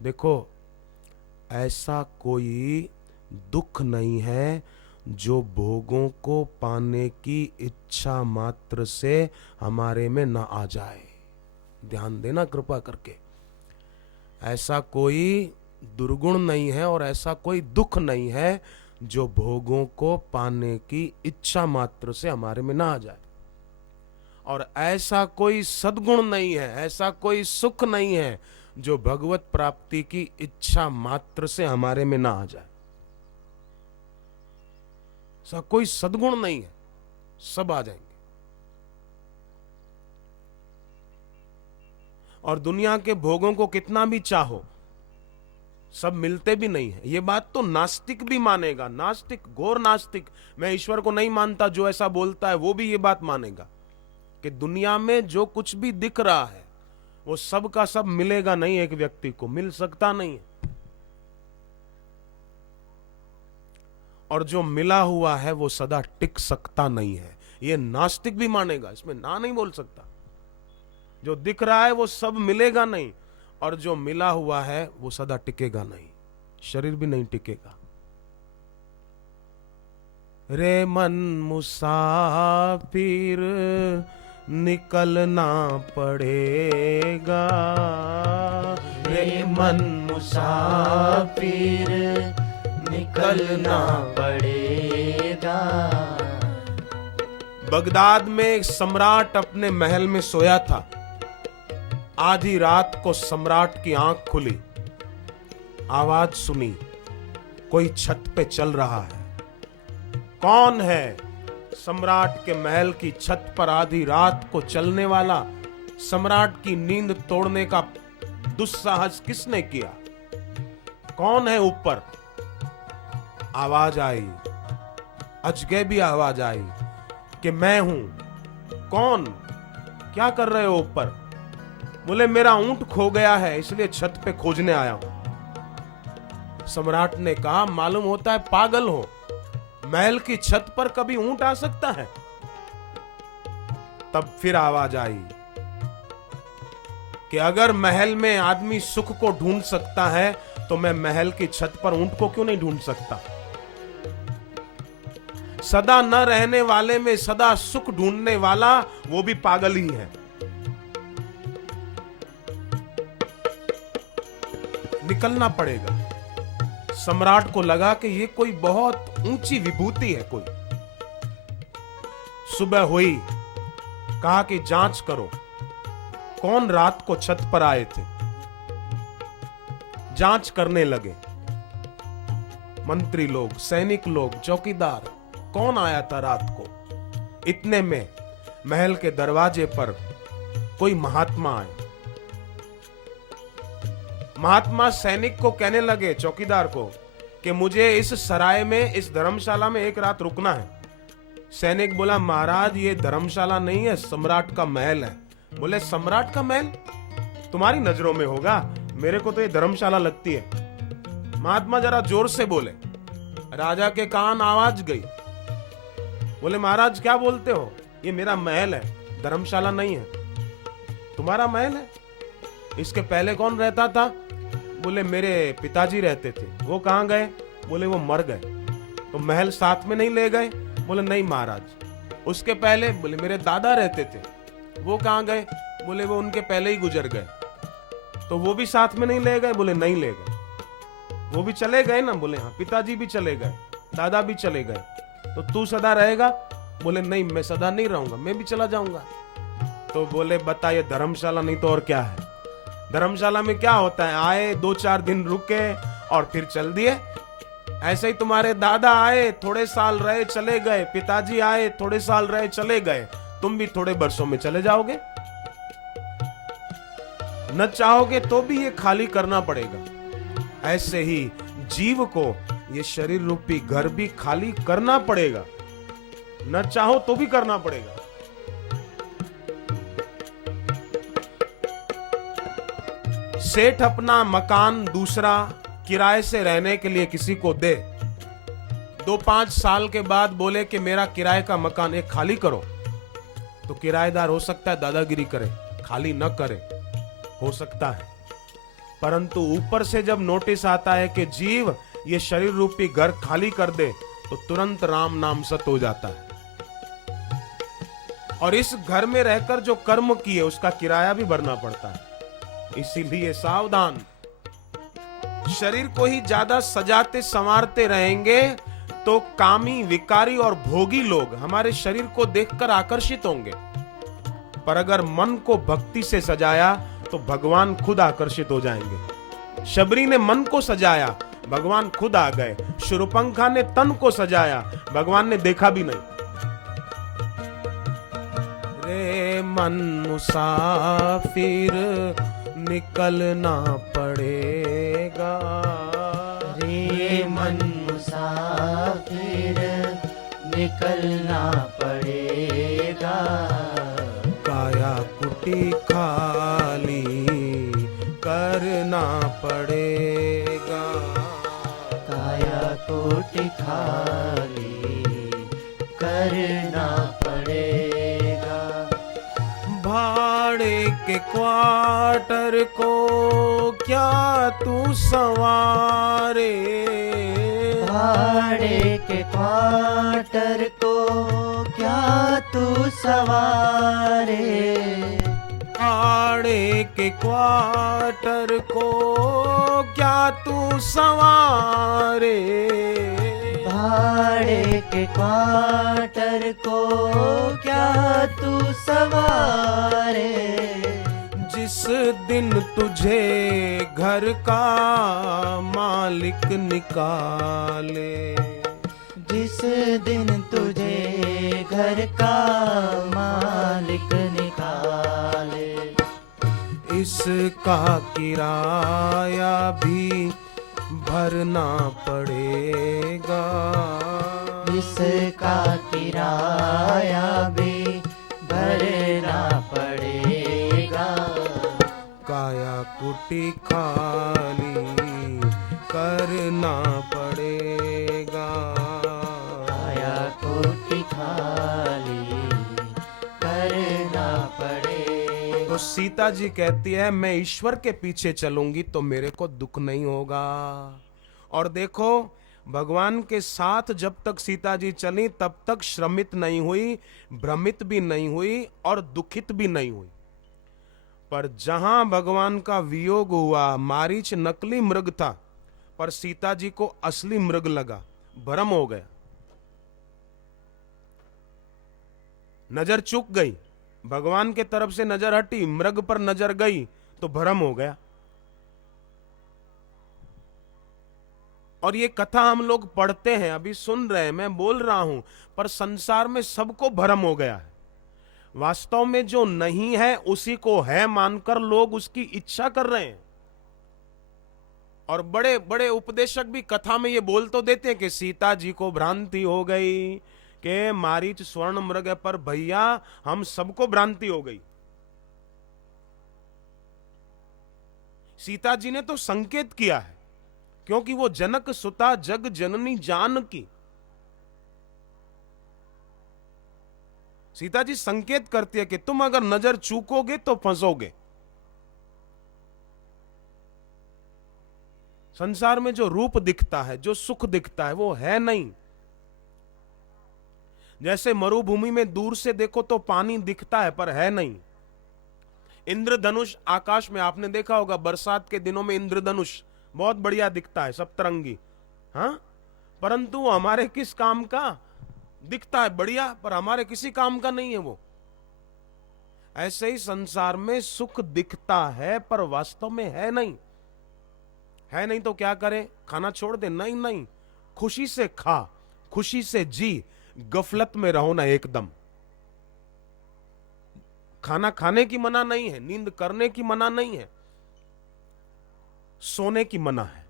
देखो, ऐसा कोई दुख नहीं है जो भोगों को पाने की इच्छा मात्र से हमारे में ना आ जाए। ध्यान देना कृपा करके। ऐसा कोई दुर्गुण नहीं है और ऐसा कोई दुख नहीं है जो भोगों को पाने की इच्छा मात्र से हमारे में ना आ जाए। और ऐसा कोई सद्गुण नहीं है, ऐसा कोई सुख नहीं है जो भगवत प्राप्ति की इच्छा मात्र से हमारे में ना आ जाए। ऐसा कोई सद्गुण नहीं है, सब आ जाएंगे। और दुनिया के भोगों को कितना भी चाहो, सब मिलते भी नहीं है। ये बात तो नास्तिक भी मानेगा। नास्तिक, घोर नास्तिक, मैं ईश्वर को नहीं मानता, जो ऐसा बोलता है वो भी ये बात मानेगा कि दुनिया में जो कुछ भी दिख रहा है वो सब का सब मिलेगा नहीं, एक व्यक्ति को मिल सकता नहीं है। और जो मिला हुआ है वो सदा टिक सकता नहीं है, ये नास्तिक भी मानेगा, इसमें ना नहीं बोल सकता। जो दिख रहा है वो सब मिलेगा नहीं, और जो मिला हुआ है वो सदा टिकेगा नहीं, शरीर भी नहीं टिकेगा। रे मन मुसाफिर निकलना पड़ेगा, रे मन मुसाफिर निकलना पड़ेगा। बगदाद में एक सम्राट अपने महल में सोया था। आधी रात को सम्राट की आंख खुली, आवाज सुनी, कोई छत पे चल रहा है। कौन है? सम्राट के महल की छत पर आधी रात को चलने वाला? सम्राट की नींद तोड़ने का दुस्साहस किसने किया? कौन है ऊपर? आवाज आई, अजगैबी आवाज आई कि मैं हूं। कौन? क्या कर रहे हो ऊपर? बोले मेरा ऊंट खो गया है, इसलिए छत पे खोजने आया हूं। सम्राट ने कहा, मालूम होता है पागल हो, महल की छत पर कभी ऊंट आ सकता है? तब फिर आवाज आई कि अगर महल में आदमी सुख को ढूंढ सकता है तो मैं महल की छत पर ऊंट को क्यों नहीं ढूंढ सकता? सदा न रहने वाले में सदा सुख ढूंढने वाला वो भी पागल ही है। निकलना पड़ेगा। सम्राट को लगा कि ये कोई बहुत ऊंची विभूति है कोई। सुबह हुई, कहा कि जांच करो कौन रात को छत पर आए थे। जांच करने लगे मंत्री लोग, सैनिक लोग, चौकीदार, कौन आया था रात को। इतने में महल के दरवाजे पर कोई महात्मा आए। महात्मा सैनिक को कहने लगे, चौकीदार को, कि मुझे इस सराय में, इस धर्मशाला में एक रात रुकना है। सैनिक बोला, महाराज ये धर्मशाला नहीं है, सम्राट का महल है। बोले सम्राट का महल तुम्हारी नजरों में होगा, मेरे को तो ये धर्मशाला लगती है। महात्मा जरा जोर से बोले, राजा के कान आवाज गई। बोले महाराज क्या बोलते हो, ये मेरा महल है, धर्मशाला नहीं है। तुम्हारा महल है? इसके पहले कौन रहता था? बोले मेरे पिताजी रहते थे। वो कहां गए? बोले वो मर गए। तो महल साथ में नहीं ले गए? बोले नहीं महाराज। उसके पहले? बोले मेरे दादा रहते थे। वो कहां गए? बोले वो उनके पहले ही गुजर गए। तो वो भी साथ में नहीं ले गए? बोले नहीं ले गए। वो भी चले गए ना? बोले हाँ। पिताजी भी चले गए, दादा भी चले गए, तो तू सदा रहेगा? बोले नहीं, मैं सदा नहीं रहूंगा, मैं भी चला जाऊंगा। तो बोले बता, ये धर्मशाला नहीं तो और क्या है? धर्मशाला में क्या होता है, आए 2-4 दिन रुके और फिर चल दिए। ऐसे ही तुम्हारे दादा आए, थोड़े साल रहे, चले गए। पिताजी आए, थोड़े साल रहे, चले गए। तुम भी थोड़े वर्षों में चले जाओगे। न चाहोगे तो भी ये खाली करना पड़ेगा। ऐसे ही जीव को ये शरीर रूपी घर भी खाली करना पड़ेगा, न चाहो तो भी करना पड़ेगा। सेठ अपना मकान दूसरा किराए से रहने के लिए किसी को दे, 2-5 साल के बाद बोले कि मेरा किराए का मकान एक खाली करो, तो किराएदार हो सकता है दादागिरी करे, खाली न करे, हो सकता है। परंतु ऊपर से जब नोटिस आता है कि जीव ये शरीर रूपी घर खाली कर दे, तो तुरंत राम नाम सत हो जाता है। और इस घर में रहकर जो कर्म किए उसका किराया भी भरना पड़ता है। इसीलिए सावधान। शरीर को ही ज्यादा सजाते संवारते रहेंगे तो कामी, विकारी और भोगी लोग हमारे शरीर को देखकर आकर्षित होंगे। पर अगर मन को भक्ति से सजाया तो भगवान खुद आकर्षित हो जाएंगे। शबरी ने मन को सजाया, भगवान खुद आ गए। शूरपंखा ने तन को सजाया, भगवान ने देखा भी नहीं। रे मन मुसाफिर निकलना पड़ेगा, रे मन मुसाफिर निकलना पड़ेगा, काया कुटी खाली करना पड़ेगा, काया कोटि खाली करना पड़ेगा, भाड़े के क्वार्टर को क्या तू संवारे, भाड़े के क्वार्टर को क्या तू सवारे, भाड़े के क्वार्टर को क्या तू संवारे, भाड़े के क्वार्टर को क्या तू सवारे, जिस दिन तुझे घर का मालिक निकाले, जिस दिन तुझे घर का मालिक निकाले, इसका किराया भी भरना पड़ेगा, इसका किराया भी भरना पड़ेगा, काया कुटी खाली करना पड़ेगा, काया कोटि खाली करना पड़ेगा। तो सीता जी कहती है मैं ईश्वर के पीछे चलूंगी तो मेरे को दुख नहीं होगा। और देखो भगवान के साथ जब तक सीता जी चली तब तक श्रमित नहीं हुई, भ्रमित भी नहीं हुई और दुखित भी नहीं हुई। पर जहां भगवान का वियोग हुआ, मारीच नकली मृग था पर सीता जी को असली मृग लगा, भ्रम हो गया, नजर चूक गई, भगवान के तरफ से नजर हटी, मृग पर नजर गई तो भ्रम हो गया। और ये कथा हम लोग पढ़ते हैं, अभी सुन रहे हैं, मैं बोल रहा हूं, पर संसार में सबको भ्रम हो गया है। वास्तव में जो नहीं है उसी को है मानकर लोग उसकी इच्छा कर रहे हैं। और बड़े बड़े उपदेशक भी कथा में ये बोल तो देते हैं कि सीता जी को भ्रांति हो गई कि मारीच स्वर्ण मृग है, पर भैया हम सबको भ्रांति हो गई। सीता जी ने तो संकेत किया है, क्योंकि वो जनक सुता जग जननी जानकी। सीता जी संकेत करती है कि तुम अगर नजर चूकोगे तो फंसोगे। संसार में जो रूप दिखता है, जो सुख दिखता है, वो है नहीं। जैसे मरुभूमि में दूर से देखो तो पानी दिखता है पर है नहीं। इंद्रधनुष आकाश में आपने देखा होगा, बरसात के दिनों में इंद्रधनुष बहुत बढ़िया दिखता है, सप्तरंगी, हाँ, परंतु हमारे किस काम का दिखता है बढ़िया, पर हमारे किसी काम का नहीं है वो। ऐसे ही संसार में सुख दिखता है पर वास्तव में है नहीं। है नहीं तो क्या करें, खाना छोड़ दे? नहीं नहीं, खुशी से खा, खुशी से जी, गफलत में रहो ना एकदम। खाना खाने की मना नहीं है, नींद करने की मना नहीं है, सोने की मना है।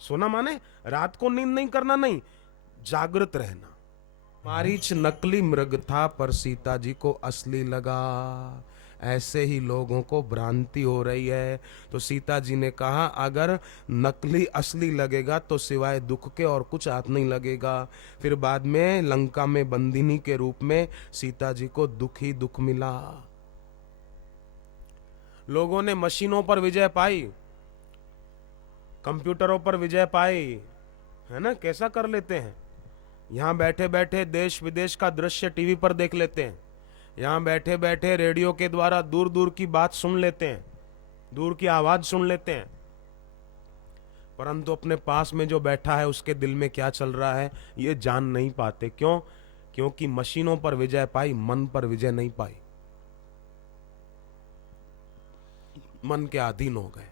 सोना माने रात को नींद नहीं करना, नहीं, जागृत रहना। मारीच नकली मृग था पर सीता जी को असली लगा। ऐसे ही लोगों को भ्रांति हो रही है। तो सीता जी ने कहा अगर नकली असली लगेगा तो सिवाय दुख के और कुछ हाथ नहीं लगेगा। फिर बाद में लंका में बंदिनी के रूप में सीता जी को दुख ही दुख मिला। लोगों ने मशीनों पर विजय पाई, कंप्यूटरों पर विजय पाई, है ना, कैसा कर लेते हैं। यहां बैठे बैठे देश विदेश का दृश्य टीवी पर देख लेते हैं, यहां बैठे बैठे रेडियो के द्वारा दूर दूर की बात सुन लेते हैं, दूर की आवाज सुन लेते हैं, परंतु अपने पास में जो बैठा है उसके दिल में क्या चल रहा है ये जान नहीं पाते। क्यों? क्योंकि मशीनों पर विजय पाई, मन पर विजय नहीं पाई, मन के अधीन हो गए।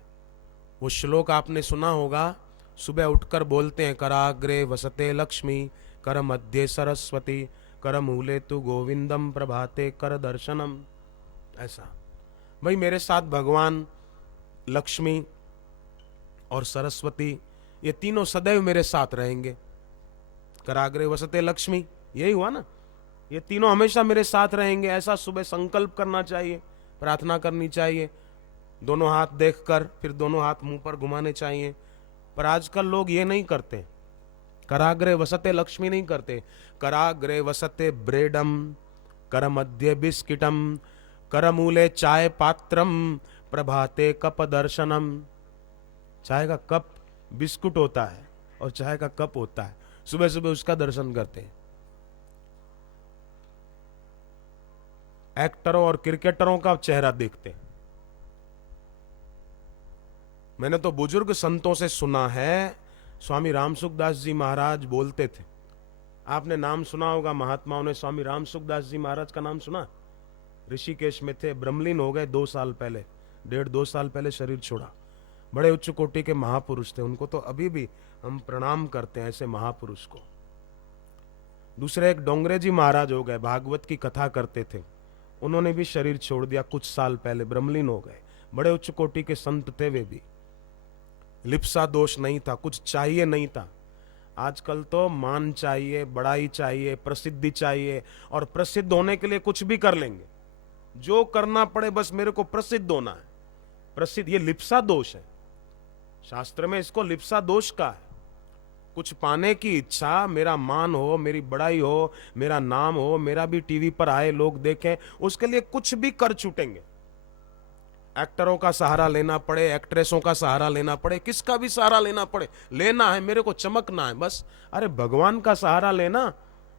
वो श्लोक आपने सुना होगा, सुबह उठकर बोलते हैं, कराग्रे वसते लक्ष्मी, कर मध्य सरस्वती, कर मूले तु गोविंदम, प्रभाते कर दर्शनम। ऐसा भाई मेरे साथ भगवान लक्ष्मी और सरस्वती ये तीनों सदैव मेरे साथ रहेंगे। कराग्रे वसते लक्ष्मी, यही हुआ ना, ये तीनों हमेशा मेरे साथ रहेंगे, ऐसा सुबह संकल्प करना चाहिए, प्रार्थना करनी चाहिए, दोनों हाथ देखकर फिर दोनों हाथ मुंह पर घुमाने चाहिए। पर आजकल लोग ये नहीं करते, कराग्रे वसते लक्ष्मी नहीं करते, कराग्रे वसते ब्रेडम, कर मध्य बिस्किटम, कर मूले चाय पात्रम, प्रभाते कप दर्शनम। चाय का कप बिस्कुट होता है और चाय का कप होता है, सुबह सुबह उसका दर्शन करते हैं। एक्टरों और क्रिकेटरों का चेहरा देखते हैं। मैंने तो बुजुर्ग संतों से सुना है, स्वामी रामसुखदास जी महाराज बोलते थे, आपने नाम सुना होगा महात्माओं ने, स्वामी रामसुखदास जी महाराज का नाम सुना? ऋषिकेश में थे, ब्रह्मलीन हो गए 2 साल पहले, 1.5-2 साल पहले शरीर छोड़ा। बड़े उच्च कोटि के महापुरुष थे, उनको तो अभी भी हम प्रणाम करते हैं, ऐसे महापुरुष को। दूसरे एक डोंगरे जी महाराज हो गए, भागवत की कथा करते थे, उन्होंने भी शरीर छोड़ दिया कुछ साल पहले, ब्रह्मलीन हो गए। बड़े उच्च कोटि के संत थे वे भी, लिप्सा दोष नहीं था, कुछ चाहिए नहीं था। आजकल तो मान चाहिए, बड़ाई चाहिए, प्रसिद्धि चाहिए, और प्रसिद्ध होने के लिए कुछ भी कर लेंगे, जो करना पड़े बस मेरे को प्रसिद्ध होना है। प्रसिद्ध, ये लिप्सा दोष है, शास्त्र में इसको लिप्सा दोष का है। कुछ पाने की इच्छा, मेरा मान हो, मेरी बड़ाई हो, मेरा नाम हो, मेरा भी टीवी पर आए, लोग देखें, उसके लिए कुछ भी कर छूटेंगे। एक्टरों का सहारा लेना पड़े, एक्ट्रेसों का सहारा लेना पड़े, किसका भी सहारा लेना पड़े, लेना है, मेरे को चमकना है बस। अरे भगवान का सहारा लेना,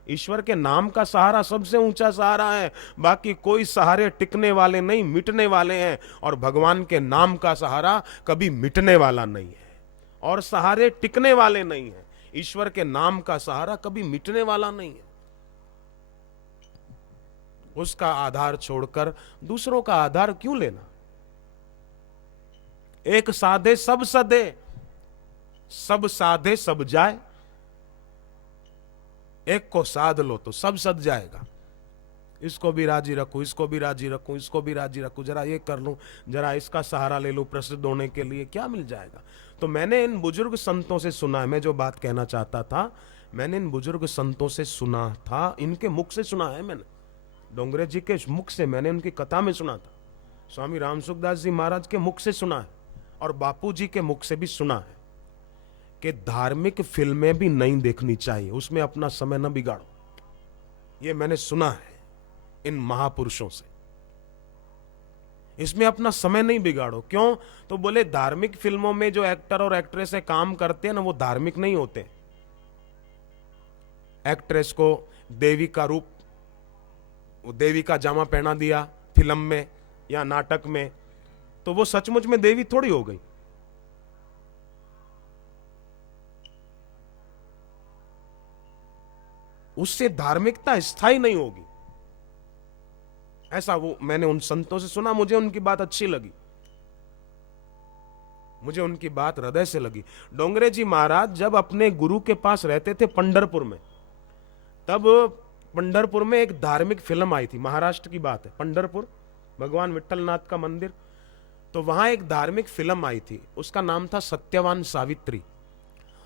ईश्वर के नाम का सहारा सबसे ऊंचा सहारा है। बाकी कोई सहारे टिकने वाले नहीं, मिटने वाले हैं, और भगवान के नाम का सहारा कभी मिटने वाला नहीं है, और सहारे टिकने वाले नहीं है। ईश्वर के नाम का सहारा कभी मिटने वाला नहीं है। उसका आधार छोड़कर दूसरों का आधार क्यों लेना? एक साधे सब सधे, सब साधे सब जाए। एक को साध लो तो सब सध जाएगा। इसको भी राजी रखूं, इसको भी राजी रखूं, इसको भी राजी रखूं, जरा ये कर लूं, जरा इसका सहारा ले लूं प्रसिद्ध होने के लिए, क्या मिल जाएगा? तो मैंने इन बुजुर्ग संतों से सुना है, मैं जो बात कहना चाहता था, मैंने इन बुजुर्ग संतों से सुना था, इनके मुख से सुना है मैंने, डोंगरे जी के मुख से, मैंने उनकी कथा में सुना था, स्वामी रामसुखदास जी महाराज के मुख से सुना है, और बापू जी के मुख से भी सुना है कि धार्मिक फिल्में भी नहीं देखनी चाहिए, उसमें अपना समय न बिगाड़ो। ये मैंने सुना है इन महापुरुषों से, इसमें अपना समय नहीं बिगाड़ो। क्यों? तो बोले धार्मिक फिल्मों में जो एक्टर और एक्ट्रेस काम करते हैं ना, वो धार्मिक नहीं होते। एक्ट्रेस को देवी का रूप, देवी का जामा पहना दिया फिल्म में या नाटक में, तो वो सचमुच में देवी थोड़ी हो गई। उससे धार्मिकता स्थायी नहीं होगी। ऐसा वो मैंने उन संतों से सुना, मुझे उनकी बात अच्छी लगी, मुझे उनकी बात हृदय से लगी। डोंगरे जी महाराज जब अपने गुरु के पास रहते थे पंढरपुर में, तब पंढरपुर में एक धार्मिक फिल्म आई थी, महाराष्ट्र की बात है, पंढरपुर भगवान विट्ठलनाथ का मंदिर, तो वहां एक धार्मिक फिल्म आई थी, उसका नाम था सत्यवान सावित्री।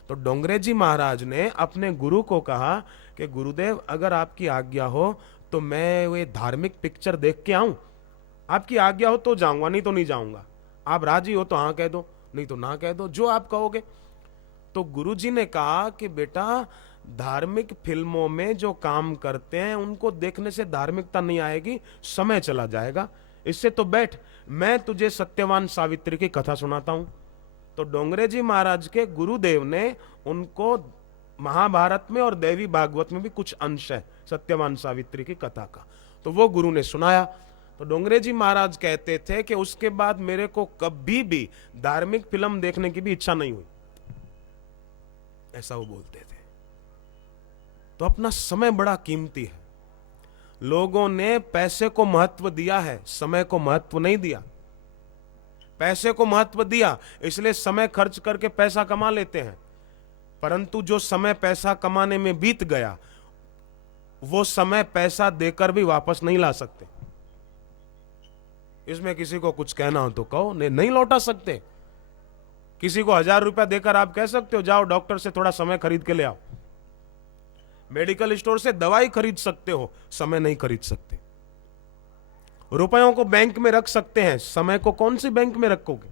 तो डोंगरे जी महाराज ने अपने गुरु को कहा कि गुरुदेव अगर आपकी आज्ञा हो तो मैं वे धार्मिक पिक्चर देख के आऊं, आपकी आज्ञा हो तो जाऊंगा, नहीं तो नहीं जाऊंगा, आप राजी हो तो हाँ कह दो, नहीं तो ना कह दो, जो आप कहोगे। तो गुरुजी ने कहा कि बेटा धार्मिक फिल्मों में जो काम करते हैं उनको देखने से धार्मिकता नहीं आएगी, समय चला जाएगा, इससे तो बैठ मैं तुझे सत्यवान सावित्री की कथा सुनाता हूं। तो डोंगरे जी महाराज के गुरुदेव ने उनको महाभारत में और देवी भागवत में भी कुछ अंश है सत्यवान सावित्री की कथा का, तो वो गुरु ने सुनाया। तो डोंगरे जी महाराज कहते थे कि उसके बाद मेरे को कभी भी धार्मिक फिल्म देखने की भी इच्छा नहीं हुई, ऐसा वो बोलते थे। तो अपना समय बड़ा कीमती है। लोगों ने पैसे को महत्व दिया है, समय को महत्व नहीं दिया। पैसे को महत्व दिया इसलिए समय खर्च करके पैसा कमा लेते हैं, परंतु जो समय पैसा कमाने में बीत गया वो समय पैसा देकर भी वापस नहीं ला सकते। इसमें किसी को कुछ कहना हो तो कहो, नहीं लौटा सकते। किसी को 1000 रुपया देकर आप कह सकते हो जाओ डॉक्टर से थोड़ा समय खरीद के ले आओ, मेडिकल स्टोर से दवाई खरीद सकते हो, समय नहीं खरीद सकते। रुपयों को बैंक में रख सकते हैं, समय को कौन सी बैंक में रखोगे?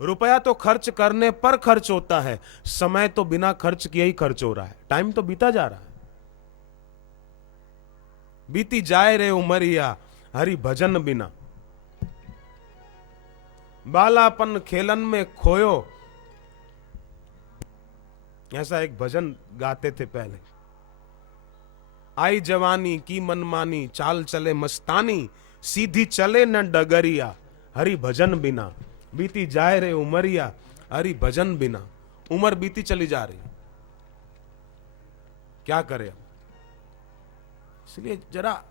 रुपया तो खर्च करने पर खर्च होता है, समय तो बिना खर्च किए ही खर्च हो रहा है। टाइम तो बीता जा रहा है। बीती जाए रे उमरिया हरि भजन बिना, बालापन खेलन में खोयो, ऐसा एक भजन गाते थे पहले। आई जवानी की मनमानी, चाल चले मस्तानी, सीधी चले न डगरिया, हरि भजन बिना, बीती जाए रे उमरिया हरि भजन बिना। उम्र बीती चली जा रही, क्या करें अब? इसलिए जरा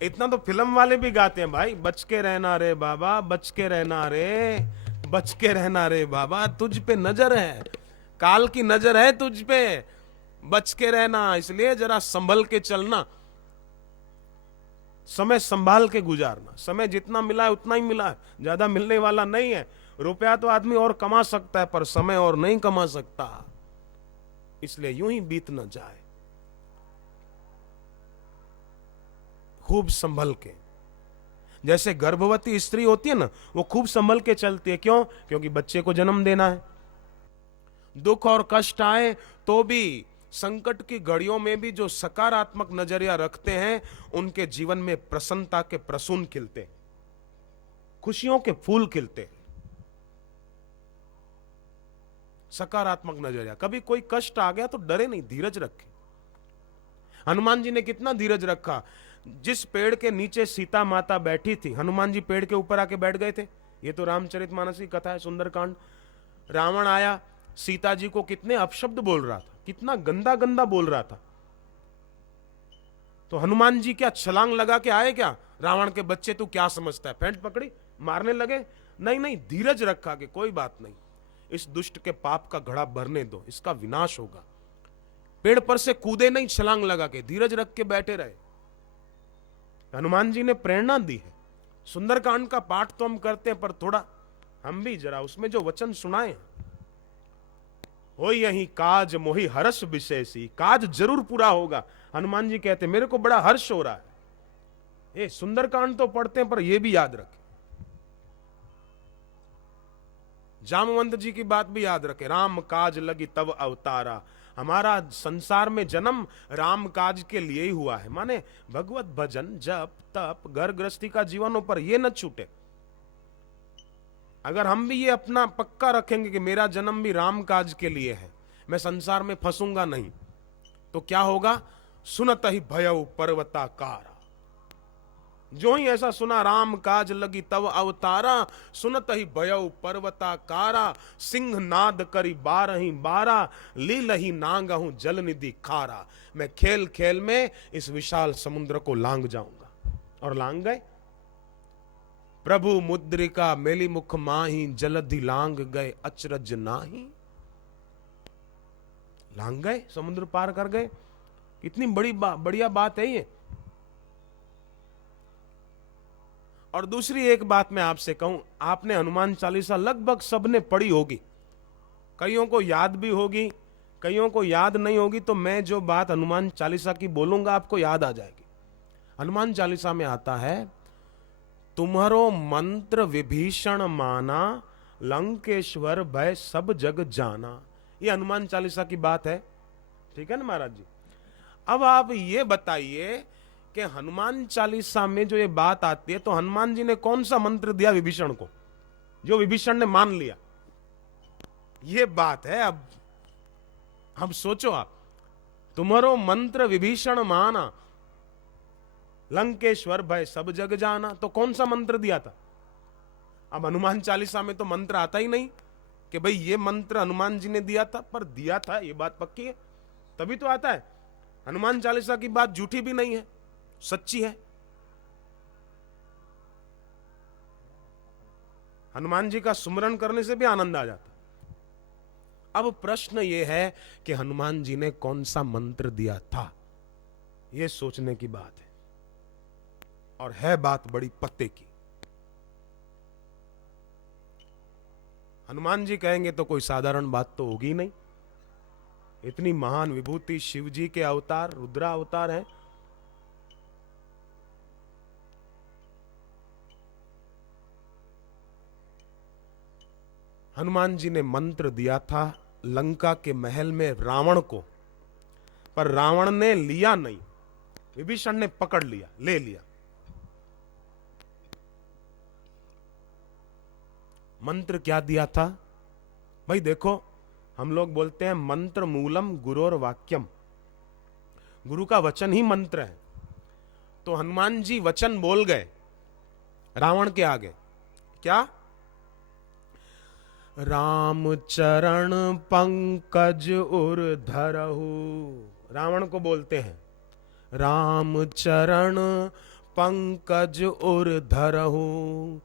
इतना तो फिल्म वाले भी गाते हैं भाई, बच के रहना रे बाबा, बच के रहना रे, बच के रहना रे बाबा, तुझ पे नजर है, काल की नजर है तुझ पे, बच के रहना। इसलिए जरा संभल के चलना, समय संभाल के गुजारना। समय जितना मिला है उतना ही मिला है, ज्यादा मिलने वाला नहीं है। रुपया तो आदमी और कमा सकता है पर समय और नहीं कमा सकता, इसलिए यूं ही बीत न जाए। खूब संभल के, जैसे गर्भवती स्त्री होती है ना, वो खूब संभल के चलती है। क्यों? क्योंकि बच्चे को जन्म देना है। दुख और कष्ट आए तो भी, संकट की घड़ियों में भी जो सकारात्मक नजरिया रखते हैं उनके जीवन में प्रसन्नता के प्रसून खिलते, खुशियों के फूल खिलते। सकारात्मक नजरिया। कभी कोई कष्ट आ गया तो डरे नहीं, धीरज रखे। हनुमान जी ने कितना धीरज रखा। जिस पेड़ के नीचे सीता माता बैठी थी, हनुमान जी पेड़ के ऊपर आके बैठ गए थे। ये तो रामचरितमानस की कथा है, सुंदरकांड। रावण आया, सीता जी को कितने अपशब्द बोल रहा था, कितना गंदा गंदा बोल रहा था। तो हनुमान जी क्या छलांग लगा के आए क्या? रावण के बच्चे तू क्या समझता है, फेंट पकड़ी मारने लगे? नहीं नहीं, धीरज रखा कि कोई बात नहीं, इस दुष्ट के पाप का घड़ा भरने दो, इसका विनाश होगा। पेड़ पर से कूदे नहीं, छलांग लगा के धीरज रख के बैठे रहे। हनुमान जी ने प्रेरणा दी है। सुंदरकांड का पाठ तो हम करते हैं, पर थोड़ा हम भी जरा उसमें जो वचन सुनाए, हो यही काज मोहि हर्ष विशेषी, काज जरूर पूरा होगा। हनुमान जी कहते मेरे को बड़ा हर्ष हो रहा है। ये सुंदरकांड तो पढ़ते हैं पर यह भी याद रखें, जामवंत जी की बात भी याद रखें, राम काज लगी तब अवतारा। हमारा संसार में जन्म राम काज के लिए ही हुआ है। माने भगवत भजन, जप, तप, घर गृहस्थी का जीवनों पर ये न छूटे। अगर हम भी ये अपना पक्का रखेंगे कि मेरा जन्म भी राम काज के लिए है, मैं संसार में फंसूंगा नहीं, तो क्या होगा? सुनत ही भयउ पर्वताकारा। जो ही ऐसा सुना, राम काज लगी तब अवतारा, सुनत ही भयउ पर्वताकारा, सिंह नाद करी बारही बारा, लीलही नांगहूं जल निधि खारा। मैं खेल खेल में इस विशाल समुद्र को लांग जाऊंगा। और लांग गए। प्रभु मुद्रिका मेली मुख माही, जलधि लांग गए अचरज नाही। लांग गए, समुद्र पार कर गए। कितनी बढ़िया बात है ये। और दूसरी एक बात मैं आपसे कहूं, आपने हनुमान चालीसा लगभग सबने पढ़ी होगी, कईयों को याद भी होगी, कईयों को याद नहीं होगी। तो मैं जो बात हनुमान चालीसा की बोलूंगा आपको याद आ जाएगी। हनुमान चालीसा में आता है, तुम्हारो मंत्र विभीषण माना, लंकेश्वर भय सब जग जाना। ये हनुमान चालीसा की बात है, ठीक है ना महाराज जी। अब आप ये बताइए कि हनुमान चालीसा में जो ये बात आती है, तो हनुमान जी ने कौन सा मंत्र दिया विभीषण को? जो विभीषण ने मान लिया। ये बात है। अब सोचो आप, तुम्हारो मंत्र विभीषण माना, लंकेश्वर भय सब जग जाना, तो कौन सा मंत्र दिया था? अब हनुमान चालीसा में तो मंत्र आता ही नहीं कि भाई ये मंत्र हनुमान जी ने दिया था, पर दिया था ये बात पक्की है, तभी तो आता है। हनुमान चालीसा की बात झूठी भी नहीं है, सच्ची है। हनुमान जी का सुमरन करने से भी आनंद आ जाता। अब प्रश्न यह है कि हनुमान जी ने कौन सा मंत्र दिया था, यह सोचने की बात है, और है बात बड़ी पत्ते की। हनुमान जी कहेंगे तो कोई साधारण बात तो होगी नहीं। इतनी महान विभूति, शिव जी के अवतार, रुद्रा अवतार हैं। हनुमान जी ने मंत्र दिया था लंका के महल में रावण को, पर रावण ने लिया नहीं, विभीषण ने पकड़ लिया, ले लिया। मंत्र क्या दिया था भाई? देखो, हम लोग बोलते हैं मंत्र मूलम गुरोर वाक्यम, गुरु का वचन ही मंत्र है। तो हनुमान जी वचन बोल गए रावण के आगे, क्या? राम चरण पंकज उर धरहु। रावण को बोलते हैं राम चरण पंकज उर धरहु,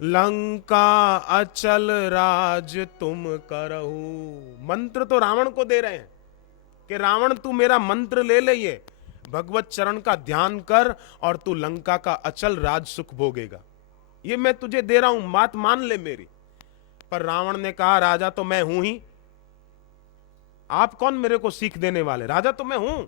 लंका अचल राज तुम करहु। मंत्र तो रावण को दे रहे हैं कि रावण तू मेरा मंत्र ले ले, ये भगवत चरण का ध्यान कर और तू लंका का अचल राज सुख भोगेगा। ये मैं तुझे दे रहा हूं, बात मान ले मेरी। पर रावण ने कहा राजा तो मैं हूं ही, आप कौन मेरे को सीख देने वाले, राजा तो मैं हूं।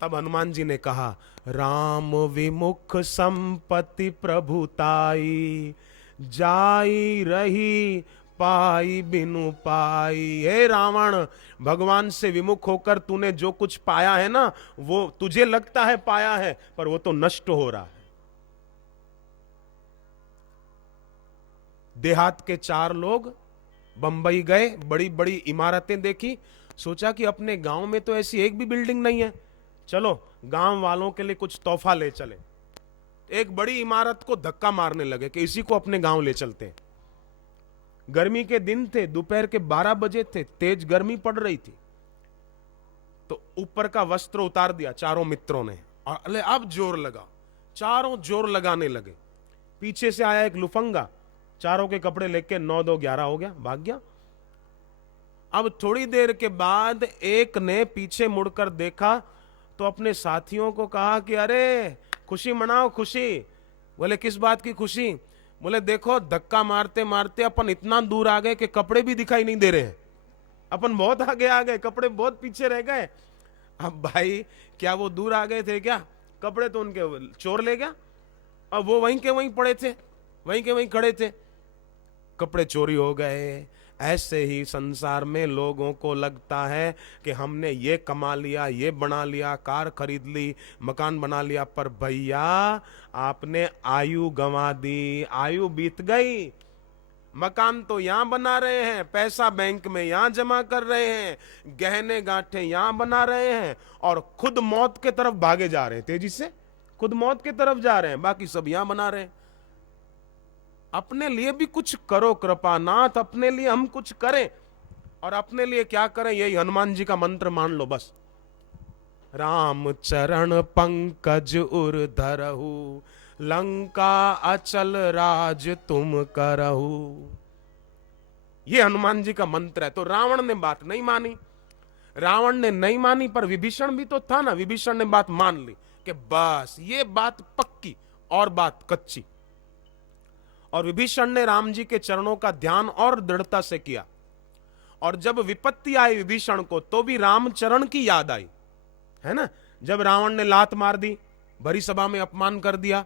तब हनुमान जी ने कहा राम विमुख संपत्ति प्रभुताई, जाई रही पाई बिनु पाई। हे रावण, भगवान से विमुख होकर तूने जो कुछ पाया है ना, वो तुझे लगता है पाया है, पर वो तो नष्ट हो रहा है। देहात के 4 लोग बंबई गए, बड़ी बड़ी इमारतें देखी, सोचा कि अपने गांव में तो ऐसी एक भी बिल्डिंग नहीं है, चलो गांव वालों के लिए कुछ तोहफा ले चले। एक बड़ी इमारत को धक्का मारने लगे कि इसी को अपने गांव ले चलते हैं। गर्मी के दिन थे, दोपहर के 12 बजे थे, तेज गर्मी पड़ रही थी। तो ऊपर का वस्त्र उतार दिया चारों मित्रों ने, और अरे अब जोर लगा, चारों जोर लगाने लगे। पीछे से आया एक लुफंगा, चारों के कपड़े लेके 9 2 11 हो गया, भाग गया। अब थोड़ी देर के बाद एक ने पीछे मुड़कर देखा तो अपने साथियों को कहा कि अरे खुशी मनाओ, खुशी। बोले किस बात की खुशी? बोले देखो धक्का मारते मारते अपन इतना दूर आ गए कि कपड़े भी दिखाई नहीं दे रहे हैं, अपन बहुत आगे आ गए, कपड़े बहुत पीछे रह गए। अब भाई क्या वो दूर आ गए थे क्या? कपड़े तो उनके चोर ले गया, अब वो वहीं के वहीं पड़े थे, वहीं के वहीं खड़े थे, कपड़े चोरी हो गए। ऐसे ही संसार में लोगों को लगता है कि हमने ये कमा लिया, ये बना लिया, कार खरीद ली, मकान बना लिया, पर भैया आपने आयु गंवा दी, आयु बीत गई। मकान तो यहां बना रहे हैं, पैसा बैंक में यहां जमा कर रहे हैं, गहने गांठे यहां बना रहे हैं, और खुद मौत के तरफ भागे जा रहे हैं, तेजी से खुद मौत के तरफ जा रहे हैं, बाकी सब यहां बना रहे हैं। अपने लिए भी कुछ करो कृपानाथ, अपने लिए हम कुछ करें। और अपने लिए क्या करें? यही हनुमान जी का मंत्र मान लो बस। राम चरण पंकज उर धरहु, लंका अचल राज तुम करहु। ये हनुमान जी का मंत्र है। तो रावण ने बात नहीं मानी, रावण ने नहीं मानी, पर विभीषण भी तो था ना, विभीषण ने बात मान ली कि बस ये बात पक्की और बात कच्ची। और विभीषण ने राम जी के चरणों का ध्यान और दृढ़ता से किया। और जब विपत्ति आई विभीषण को, तो भी राम चरण की याद आई, है ना। जब रावण ने लात मार दी, भरी सभा में अपमान कर दिया,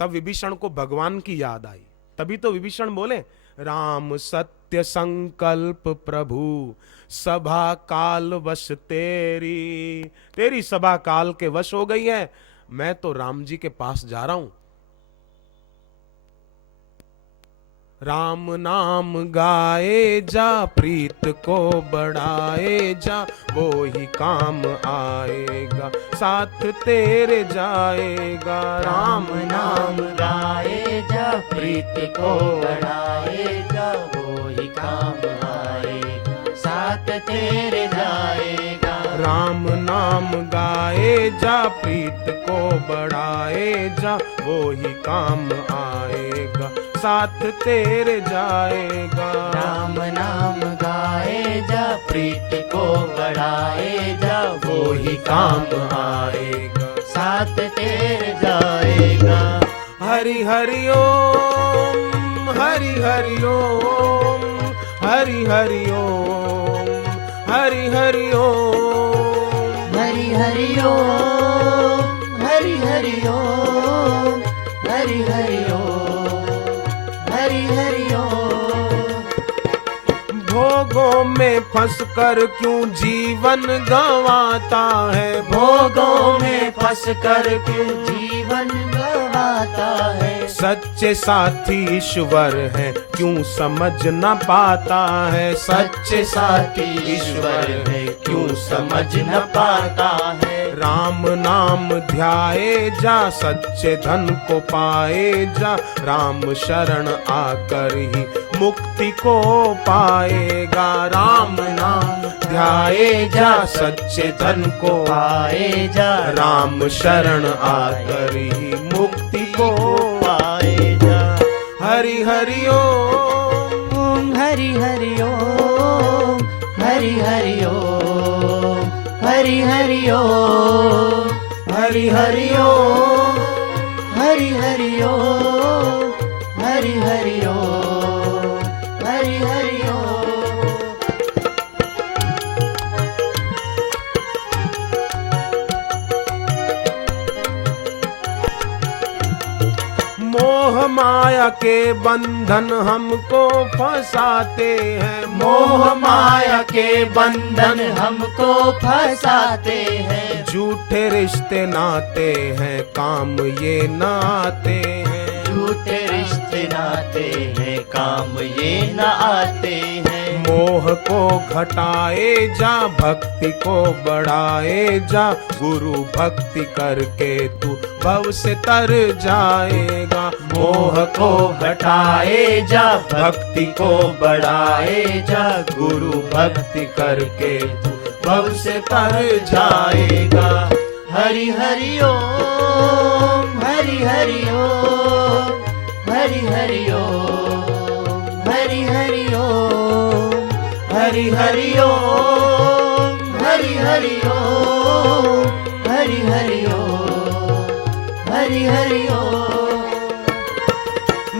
तब विभीषण को भगवान की याद आई। तभी तो विभीषण बोले राम सत्य संकल्प प्रभु, सभा काल वश तेरी। तेरी सभा काल के वश हो गई है, मैं तो राम जी के पास जा रहा हूं। राम नाम गाए जा, प्रीत को बढ़ाए जा, वो ही काम आएगा, साथ तेरे जाएगा। राम नाम गाए जा, प्रीत को बढ़ाए जा, वो ही काम आएगा, साथ तेरे जाएगा। राम नाम गाए जा, प्रीत को बढ़ाए जा, वो ही काम आएगा, साथ तेरे जाएगा। राम नाम गाए जा, प्रीत को बढ़ाए जा, वो ही काम आएगा, साथ तेरे जाएगा। हरि हरि ओम, हरि हरि ओम, हरि हरि ओम, हरि हरि ओम, हरि हरि ओम, हरि हरि ओम, हरि हरि ओम, हरि हरि ओम। भोगों में फंस कर क्यों जीवन गंवाता है, भोगों में फंस कर क्यों जीवन गंवाता है। सच्चे साथी ईश्वर है क्यों समझ न पाता है, सच्चे साथी ईश्वर है क्यों समझ न पाता है। राम नाम ध्याए जा, सच्चे धन को पाए जा, राम शरण आकर ही मुक्ति को पाएगा। राम नाम ध्याए जा, सच्चे धन को पाए जा, राम शरण आकर ही मुक्ति को पाए जा। हरि हरि ओम, हरि हरि ओम, हरि हरि ओम, हरि हरि ओम, हरि हरि ओम, हरि हरि ओम, हरि हरि ओम, हरि हरि ओम। मोह माया के बंधन हमको फंसाते हैं, मोह माया के बंधन हमको फंसाते हैं। झूठे रिश्ते नाते हैं, काम ये न आते हैं। झूठे रिश्ते नाते हैं, काम ये न आते हैं। मोह को घटाए जा, भक्ति को बढ़ाए जा, गुरु भक्ति करके तू भव से तर जाएगा। मोह को घटाए जा, भक्ति को बढ़ाए जा, गुरु भक्ति करके तू भव से तर जाएगा। हरि हरि ओम, हरि हरि ओम, हरि हरि ओम, हरि हरि ओम, हरि हरि ओम, हरि हरि ओम, हरि हरि ओम, हरि हरि ओम।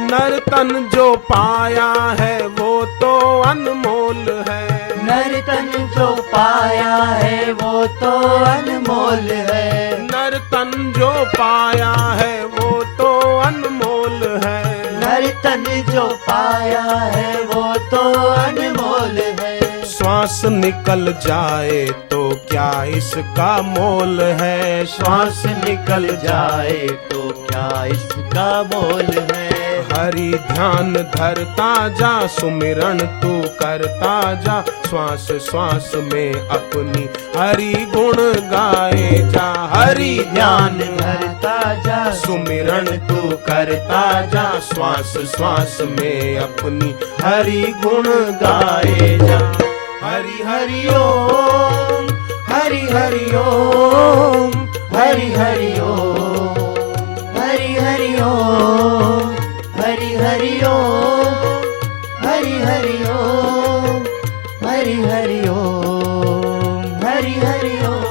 नर तन जो पाया है वो तो अनमोल है, नर तन जो पाया है वो तो अनमोल है। नर तन जो पाया है वो तो अनमोल है। नर तन जो पाया है वो तो अनमोल है। श्वास निकल जाए तो क्या इसका मोल है, श्वास निकल जाए तो क्या इसका मोल है। हरि ध्यान धरता जा, सुमिरन तू करता जा, श्वास श्वास में अपनी हरि गुण गाए जा। हरि ध्यान धरता जा, सुमिरन तू करता जा, श्वास श्वास में अपनी हरि गुण गाए जा। हरि हरि ओम, हरि हरि ओम, हरि हरि ओम, हरि हरि ओम, हरि हरि ओम, हरि हरि ओम, हरि हरि ओम, हरि हरि ओम।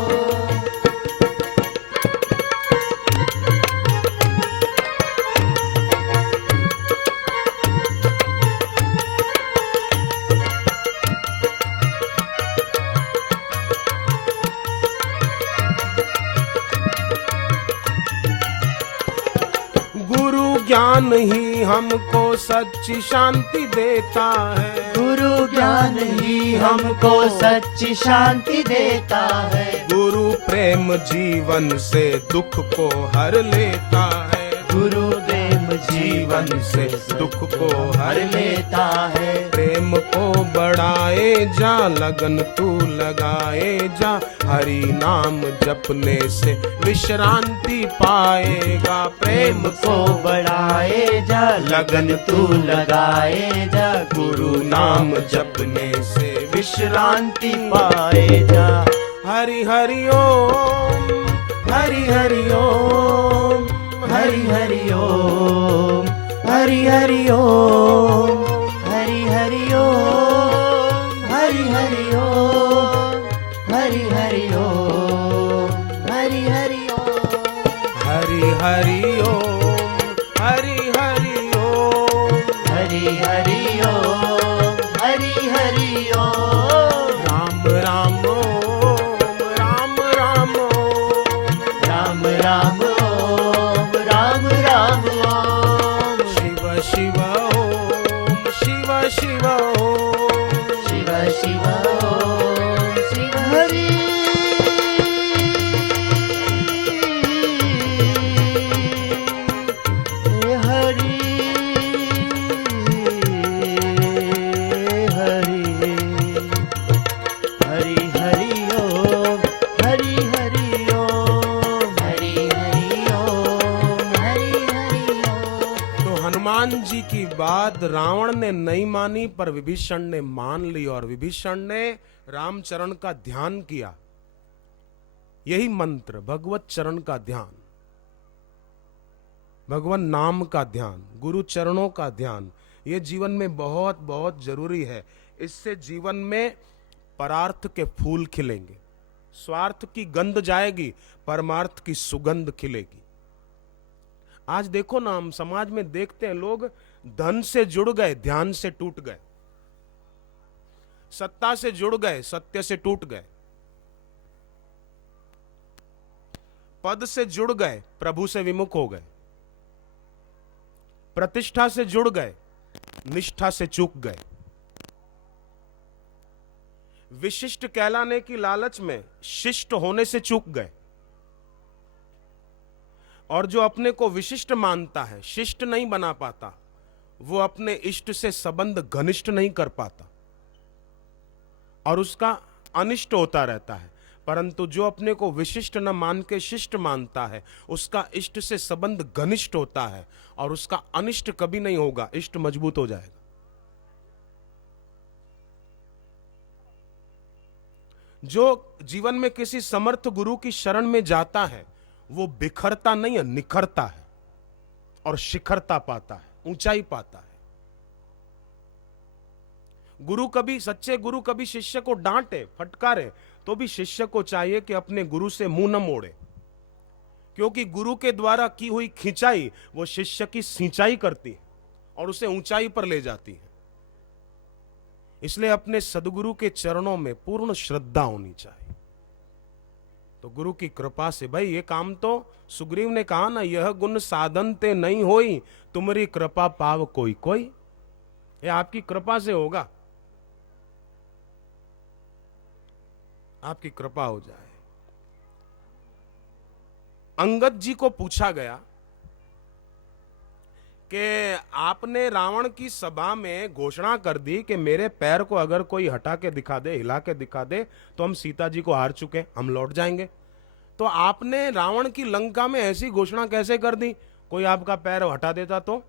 गुरु ज्ञान ही हमको सच्ची शांति देता है। गुरु ज्ञान ही हमको सच्ची शांति देता है। गुरु प्रेम जीवन से दुख को हर लेता है। गुरु प्रेम जीवन से दुख को हर हर ले। लेता है। प्रेम को बढ़ाए जा, लगन तू लगाए जा, हरि नाम जपने से विश्रांति पाएगा। प्रेम को बढ़ाए जा, लगन तू लगाए जा, गुरु नाम जपने से विश्रांति पाए जा। हरि हरि ओम, हरि हरि ओम, हरि हरि ओम, हरि हरि ओम, हरि हरि ओम, हरि हरि ओम, हरि हरि ओम, हरि हरि ओम, हरि हरि ओम, हरि हरि ओम, हरि हरि ओम, हरि हरि ओम, राम राम ओम, राम राम ओम, राम राम ओम, राम राम ओम, शिव शिव ओम, शिव शिव ओम, शिव शिव ओम, शिव हरि हरि हरि हरि हरि ओम, हरि हरि ओम, हरि हरि ओम, हरि हरि ओम। तो हनुमान जी की बात रावण ने नहीं मानी, पर विभीषण ने मान ली, और विभीषण ने रामचरण का ध्यान किया। यही मंत्र, भगवत चरण का ध्यान, भगवान नाम का ध्यान, गुरु चरणों का ध्यान, ये जीवन में बहुत बहुत जरूरी है। इससे जीवन में परार्थ के फूल खिलेंगे, स्वार्थ की गंध जाएगी, परमार्थ की सुगंध खिलेगी। आज देखो ना, हम समाज में देखते हैं, लोग धन से जुड़ गए, ध्यान से टूट गए, सत्ता से जुड़ गए, सत्य से टूट गए, पद से जुड़ गए, प्रभु से विमुख हो गए, प्रतिष्ठा से जुड़ गए, निष्ठा से चूक गए, विशिष्ट कहलाने की लालच में शिष्ट होने से चूक गए, और जो अपने को विशिष्ट मानता है, शिष्ट नहीं बना पाता, वो अपने इष्ट से संबंध घनिष्ठ नहीं कर पाता और उसका अनिष्ट होता रहता है। परंतु जो अपने को विशिष्ट न मान के शिष्ट मानता है, उसका इष्ट से संबंध घनिष्ठ होता है और उसका अनिष्ट कभी नहीं होगा, इष्ट मजबूत हो जाएगा। जो जीवन में किसी समर्थ गुरु की शरण में जाता है, वो बिखरता नहीं है, निखरता है और शिखरता पाता है, ऊंचाई पाता है। गुरु कभी, सच्चे गुरु कभी शिष्य को डांटे, फटकारे, तो भी शिष्य को चाहिए कि अपने गुरु से मुंह न मोड़े, क्योंकि गुरु के द्वारा की हुई खिंचाई वो शिष्य की सिंचाई करती है और उसे ऊंचाई पर ले जाती है। इसलिए अपने सदगुरु के चरणों में पूर्ण श्रद्धा होनी चाहिए। तो गुरु की कृपा से, भाई ये काम तो सुग्रीव ने कहा ना, यह गुण साधन ते नहीं होई, तुम्हारी कृपा पाव कोई कोई, ये आपकी कृपा से होगा, आपकी कृपा हो जाए। अंगद जी को पूछा गया कि आपने रावण की सभा में घोषणा कर दी कि मेरे पैर को अगर कोई हटा के दिखा दे, हिला के दिखा दे, तो हम सीता जी को हार चुके, हम लौट जाएंगे। तो आपने रावण की लंका में ऐसी घोषणा कैसे कर दी? कोई आपका पैर हटा देता तो?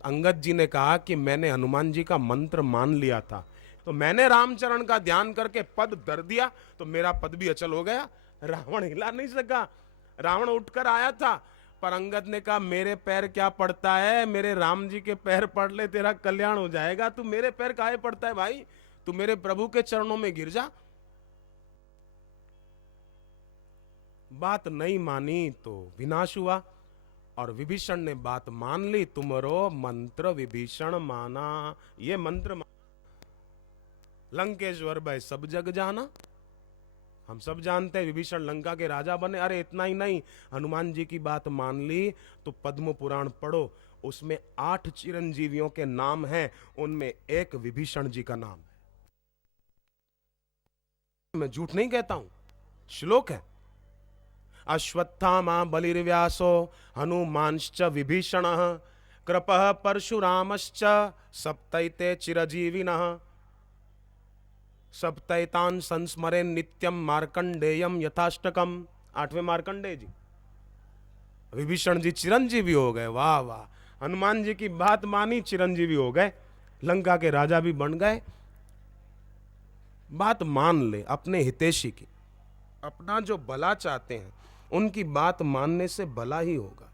अंगद जी ने कहा कि मैंने हनुमान जी का मंत्र मान लिया था, तो मैंने रामचरण का ध्यान करके पद धर दिया, तो मेरा पद भी अचल हो गया, रावण हिला नहीं सका। रावण उठकर आया था, पर अंगद ने कहा मेरे पैर क्या पड़ता है, मेरे राम जी के पैर पड़ ले, तेरा कल्याण हो जाएगा, तू मेरे पैर काहे पड़ता है भाई, तू मेरे प्रभु के चरणों में गिर जा। बात नहीं मानी तो विनाश हुआ, और विभीषण ने बात मान ली, तुमरो मंत्र विभीषण माना। ये मंत्र लंकेश्वर भाई सब जग जाना, हम सब जानते हैं विभीषण लंका के राजा बने। अरे इतना ही नहीं, हनुमान जी की बात मान ली तो पद्म पुराण पढ़ो, उसमें 8 चिरंजीवियों के नाम हैं, उनमें एक विभीषण जी का नाम है। मैं झूठ नहीं कहता हूं, श्लोक है। अश्वत्थामा बलिर्व्यासो हनुमांश्च विभीषणः कृपः परशुरामश्च सप्तैते चिरजीविनः सप्तैतान संस्मरेन् नित्यम मार्कंडेयम यथाष्टकम। 8वें मार्कंडेय जी, विभीषण जी चिरंजीवी हो गए, वाह वाह। हनुमान जी की बात मानी, चिरंजीवी हो गए, लंका के राजा भी बन गए। बात मान ले अपने हितैषी की, अपना जो भला चाहते हैं उनकी बात मानने से भला ही होगा।